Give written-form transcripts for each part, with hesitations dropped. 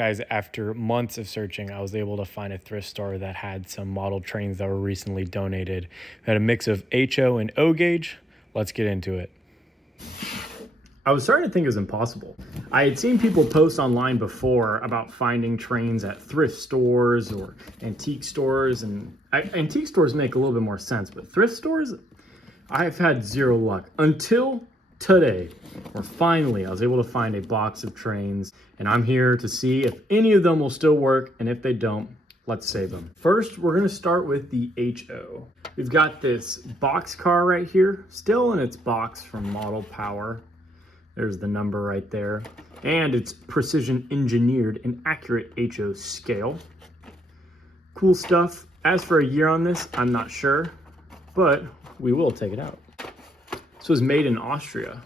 Guys, after months of searching, I was able to find a thrift store that had some model trains that were recently donated. It had a mix of HO and O gauge. Let's get into it. I was starting to think it was impossible. I had seen people post online before about finding trains at thrift stores or antique stores, and antique stores make a little bit more sense, but thrift stores, I've had zero luck until today, where finally I was able to find a box of trains, and I'm here to see if any of them will still work, and if they don't, let's save them. First, we're gonna start with the HO. We've got this box car right here, still in its box from Model Power. There's the number right there. And it's precision engineered and accurate HO scale. Cool stuff. As for a year on this, I'm not sure, but we will take it out. This was made in Austria.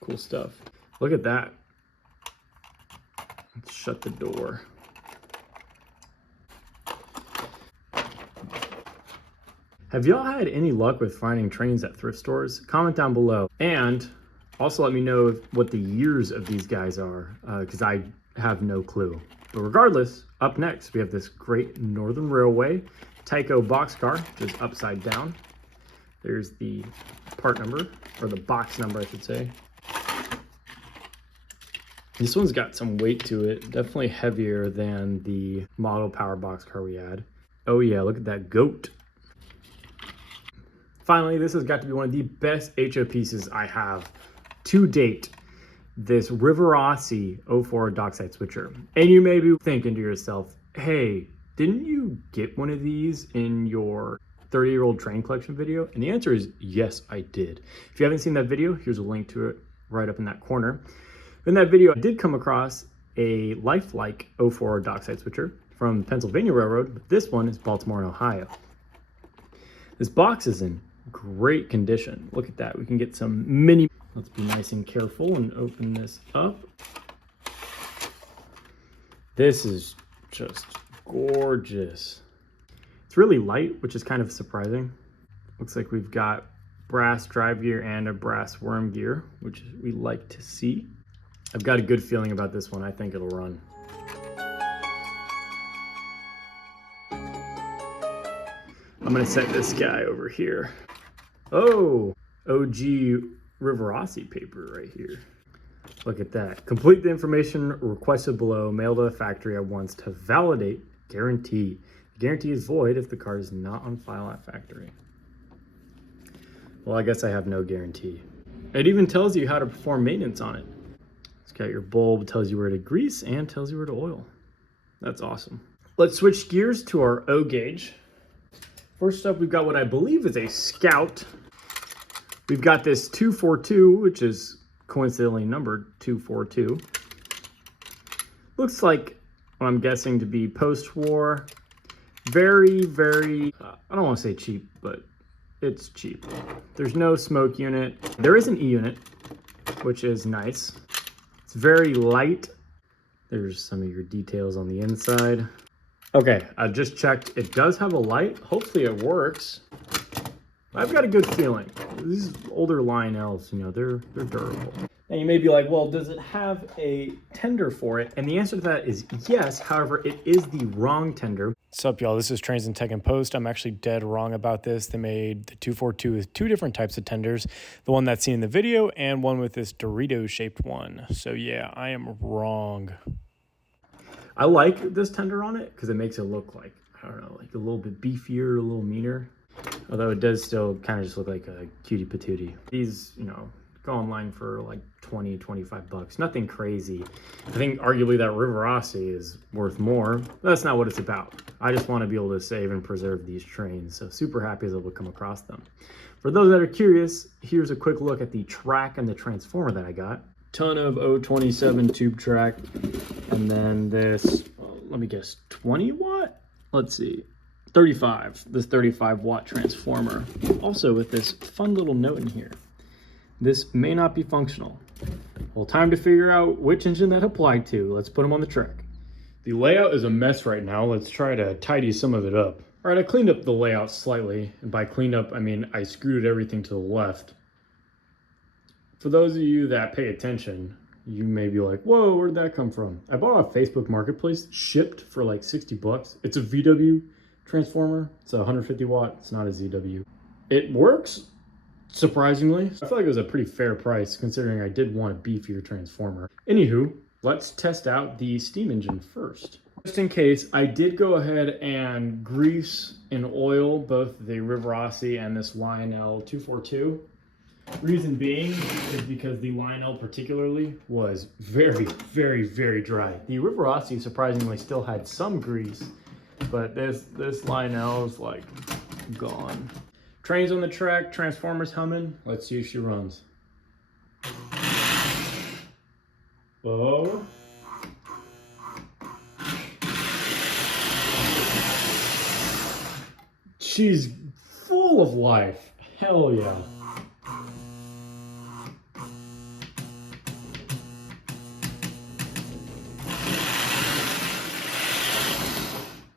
Cool stuff. Look at that. Let's shut the door. Have y'all had any luck with finding trains at thrift stores? Comment down below. And also let me know what the years of these guys are, because I have no clue. But regardless, up next, we have this great Northern Railway Tyco boxcar, which is upside down. There's the part number, or the box number, I should say. This one's got some weight to it, definitely heavier than the Model Power boxcar we had. Oh yeah, look at that goat. Finally, this has got to be one of the best HO pieces I have to date, this Rivarossi 04 dockside switcher. And you may be thinking to yourself, hey, didn't you get one of these in your 30-year-old train collection video? And the answer is yes, I did. If you haven't seen that video, here's a link to it right up in that corner. In that video, I did come across a lifelike 04 dockside switcher from Pennsylvania Railroad, but this one is Baltimore and Ohio. This box is in great condition. Look at that. We can get some mini. Let's be nice and careful and open this up. This is just gorgeous. It's really light, which is kind of surprising. Looks like we've got brass drive gear and a brass worm gear, which we like to see. I've got a good feeling about this one. I think it'll run. I'm gonna set this guy over here. Oh, OG Rivarossi paper right here. Look at that. Complete the information requested below, mail to the factory at once to validate guarantee. The guarantee is void if the card is not on file at factory. Well, I guess I have no guarantee. It even tells you how to perform maintenance on it. It's got your bulb, tells you where to grease, and tells you where to oil. That's awesome. Let's switch gears to our O gauge. First up, we've got what I believe is a Scout. We've got this 242, which is coincidentally numbered 242. Looks like what I'm guessing to be post-war. Very, very, I don't want to say cheap, but it's cheap. There's no smoke unit. There is an E unit, which is nice. It's very light. There's some of your details on the inside. Okay, I just checked. It does have a light. Hopefully it works. I've got a good feeling. These older Lionels, you know, they're durable. Now you may be like, well, does it have a tender for it? And the answer to that is yes. However, it is the wrong tender. What's up, y'all? This is Trains and Tech and Post. I'm actually dead wrong about this. They made the 242 with two different types of tenders. The one that's seen in the video and one with this Dorito-shaped one. So yeah, I am wrong. I like this tender on it because it makes it look like, I don't know, like a little bit beefier, a little meaner. Although it does still kind of just look like a cutie patootie. These, you know, go online for like 20, 25 bucks. Nothing crazy. I think arguably that Rivarossi is worth more. But that's not what it's about. I just want to be able to save and preserve these trains. So super happy as I will come across them. For those that are curious, here's a quick look at the track and the transformer that I got. Ton of 027 tube track. And then this, let me guess, 20 watt? Let's see. 35, this 35 watt transformer. Also with this fun little note in here. This may not be functional. Well, time to figure out which engine that applied to. Let's put them on the track. The layout is a mess right now. Let's try to tidy some of it up. All right, I cleaned up the layout slightly. And by cleaned up, I mean I screwed everything to the left. For those of you that pay attention, You may be like, whoa, where'd that come from? I bought it off Facebook Marketplace, shipped for like 60 bucks. It's a VW transformer. It's a 150 watt. It's not a ZW. It works, surprisingly. I feel like it was a pretty fair price considering I did want a beefier transformer. Anywho, let's test out the steam engine first. Just in case, I did go ahead and grease and oil both the Rivarossi and this Lionel 242. Reason being is because the Lionel particularly was very, very, very dry. The Rivarossi surprisingly still had some grease, but this Lionel is like gone. Train's on the track, transformer's humming. Let's see if she runs. Oh. She's full of life. Hell yeah.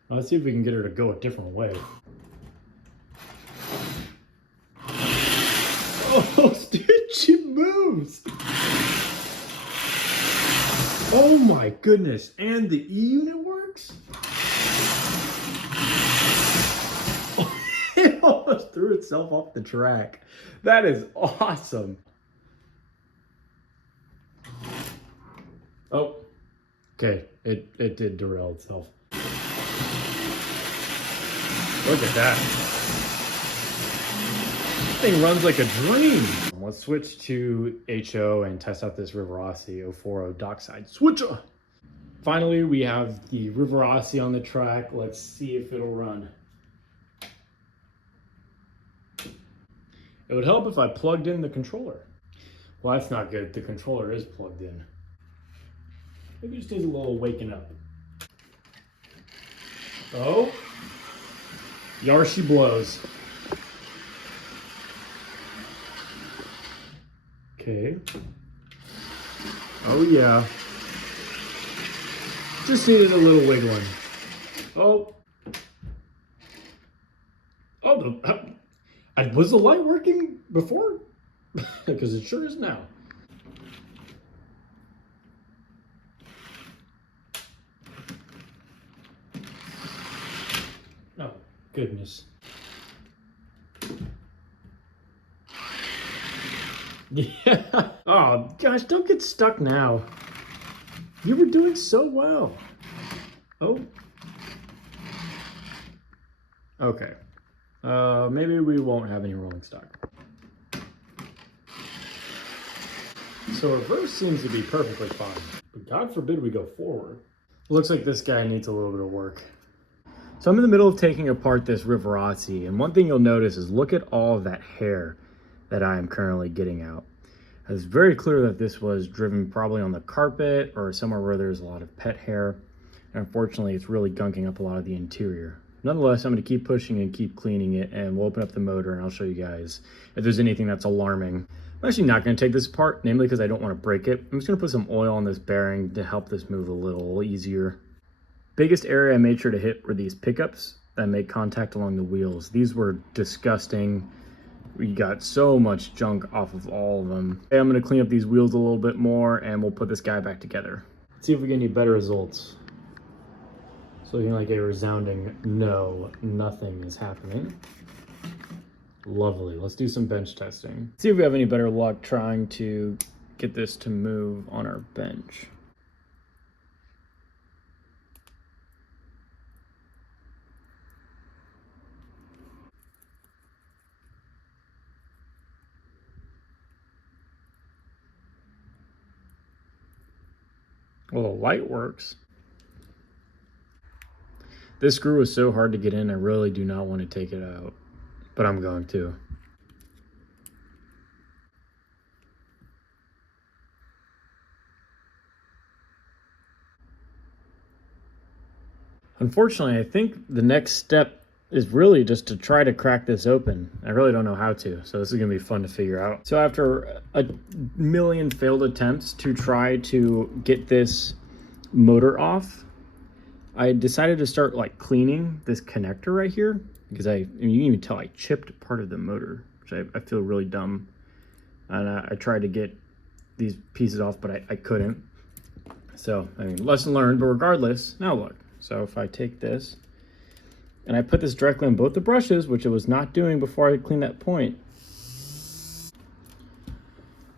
Let's see if we can get her to go a different way. Oh, dude, she moves. Oh my goodness. And the E-unit works? It almost threw itself off the track. That is awesome. Oh, okay. It did derail itself. Look at that. This thing runs like a dream. Let's switch to HO and test out this Rivarossi 040 dockside switcher. Finally, we have the Rivarossi on the track. Let's see if it'll run. It would help if I plugged in the controller. Well, that's not good. The controller is plugged in. Maybe it just needs a little waking up. Oh. Yar she blows. Okay. Oh yeah. Just needed a little wiggling. Oh. Oh, was the light working before? Because it sure is now. Oh, goodness. Yeah. Oh, gosh, don't get stuck now. You were doing so well. Oh. Okay. Maybe we won't have any rolling stock. So reverse seems to be perfectly fine, but God forbid we go forward. Looks like this guy needs a little bit of work. So I'm in the middle of taking apart this Rivarossi, and one thing you'll notice is look at all of that hair that I am currently getting out. It's very clear that this was driven probably on the carpet or somewhere where there's a lot of pet hair. And unfortunately, it's really gunking up a lot of the interior. Nonetheless, I'm going to keep pushing and keep cleaning it, and we'll open up the motor and I'll show you guys if there's anything that's alarming. I'm actually not going to take this apart, namely because I don't want to break it. I'm just going to put some oil on this bearing to help this move a little easier. Biggest area I made sure to hit were these pickups that make contact along the wheels. These were disgusting. We got so much junk off of all of them. Okay, I'm going to clean up these wheels a little bit more and we'll put this guy back together. Let's see if we get any better results. So looking like a resounding no, nothing is happening. Lovely. Let's do some bench testing. See if we have any better luck trying to get this to move on our bench. Well, the light works. This screw is so hard to get in, I really do not want to take it out, but I'm going to. Unfortunately, I think the next step is really just to try to crack this open. I really don't know how to, so this is gonna be fun to figure out. So after a million failed attempts to try to get this motor off, I decided to start like cleaning this connector right here because you can even tell I chipped part of the motor, which I feel really dumb. And I tried to get these pieces off, but I couldn't. So, I mean, lesson learned, but regardless, now look. So if I take this and I put this directly on both the brushes, which it was not doing before I cleaned that point.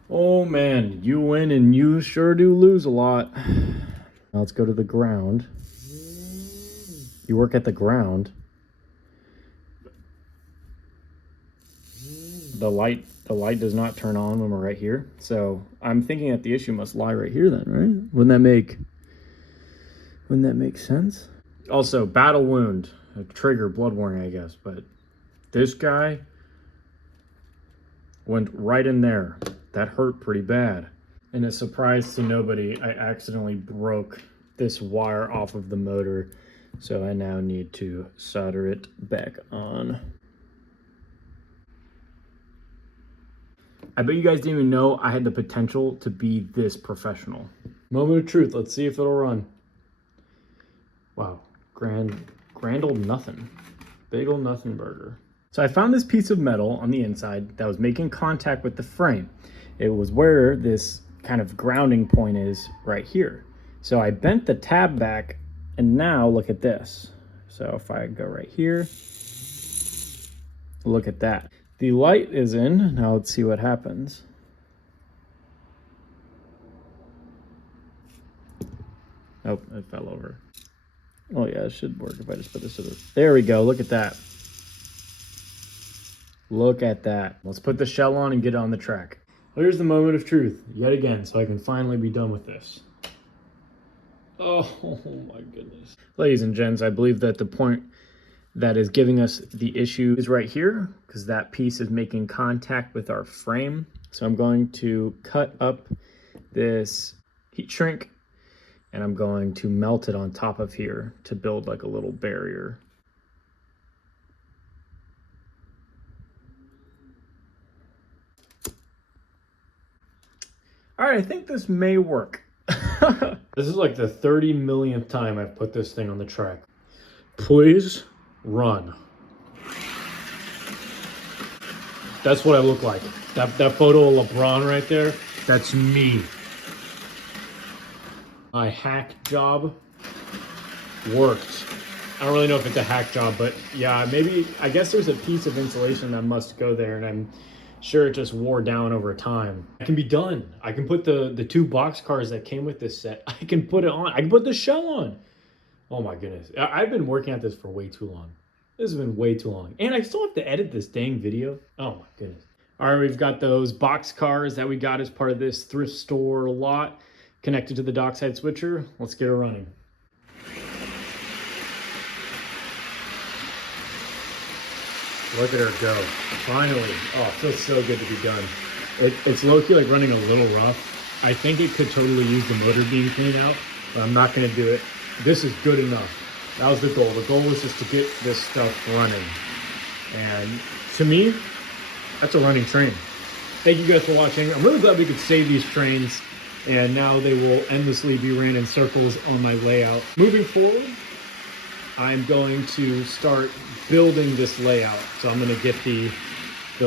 Oh man, you win and you sure do lose a lot. Now let's go to the ground. You work at the ground. The light does not turn on when we're right here. So I'm thinking that the issue must lie right here then, right? Wouldn't that make sense? Also, battle wound, a trigger, blood warning, I guess, but this guy went right in there. That hurt pretty bad. And a surprise to nobody, I accidentally broke this wire off of the motor. So I now need to solder it back on. I bet you guys didn't even know I had the potential to be this professional. Moment of truth, let's see if it'll run. Wow, grand old nothing. Big old nothing burger. So I found this piece of metal on the inside that was making contact with the frame. It was where this kind of grounding point is right here. So I bent the tab back and now look at this. So if I go right here, look at that. The light is in. Now let's see what happens. Oh, it fell over. Oh yeah, it should work if I just put this to the... There we go, look at that. Look at that. Let's put the shell on and get on the track. Here's the moment of truth, yet again, so I can finally be done with this. Oh my goodness. Ladies and gents, I believe that the point that is giving us the issue is right here, because that piece is making contact with our frame. So I'm going to cut up this heat shrink and I'm going to melt it on top of here to build like a little barrier. All right, I think this may work. This is like the 30 millionth time I've put this thing on the track. Please run. That's what I look like. That photo of LeBron right there, that's me. My hack job worked. I don't really know if it's a hack job, but yeah, maybe, I guess there's a piece of insulation that must go there, and I'm sure it just wore down over time. It can be done. I can put the two box cars that came with this set, I can put it on. I can put the shell on. Oh my goodness. I've been working at this for way too long. This has been way too long. And I still have to edit this dang video. Oh my goodness. All right, we've got those box cars that we got as part of this thrift store lot connected to the dockside switcher. Let's get it running. Look at her go. Finally. Oh, it feels so good to be done. It's low-key like running a little rough. I think it could totally use the motor being cleaned out, but I'm not gonna do it. This is good enough. That was the goal. The goal was just to get this stuff running. And to me, that's a running train. Thank you guys for watching. I'm really glad we could save these trains, and now they will endlessly be ran in circles on my layout. Moving forward, I'm going to start building this layout. So I'm gonna get the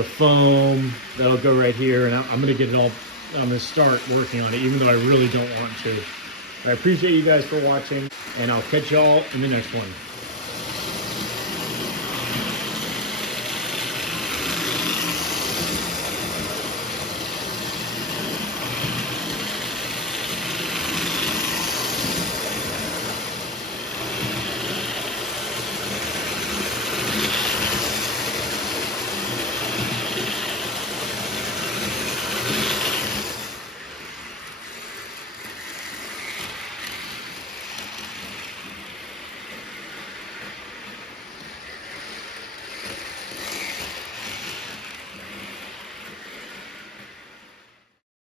foam, that'll go right here, and I'm gonna get it all, I'm gonna start working on it, even though I really don't want to. I appreciate you guys for watching, and I'll catch y'all in the next one.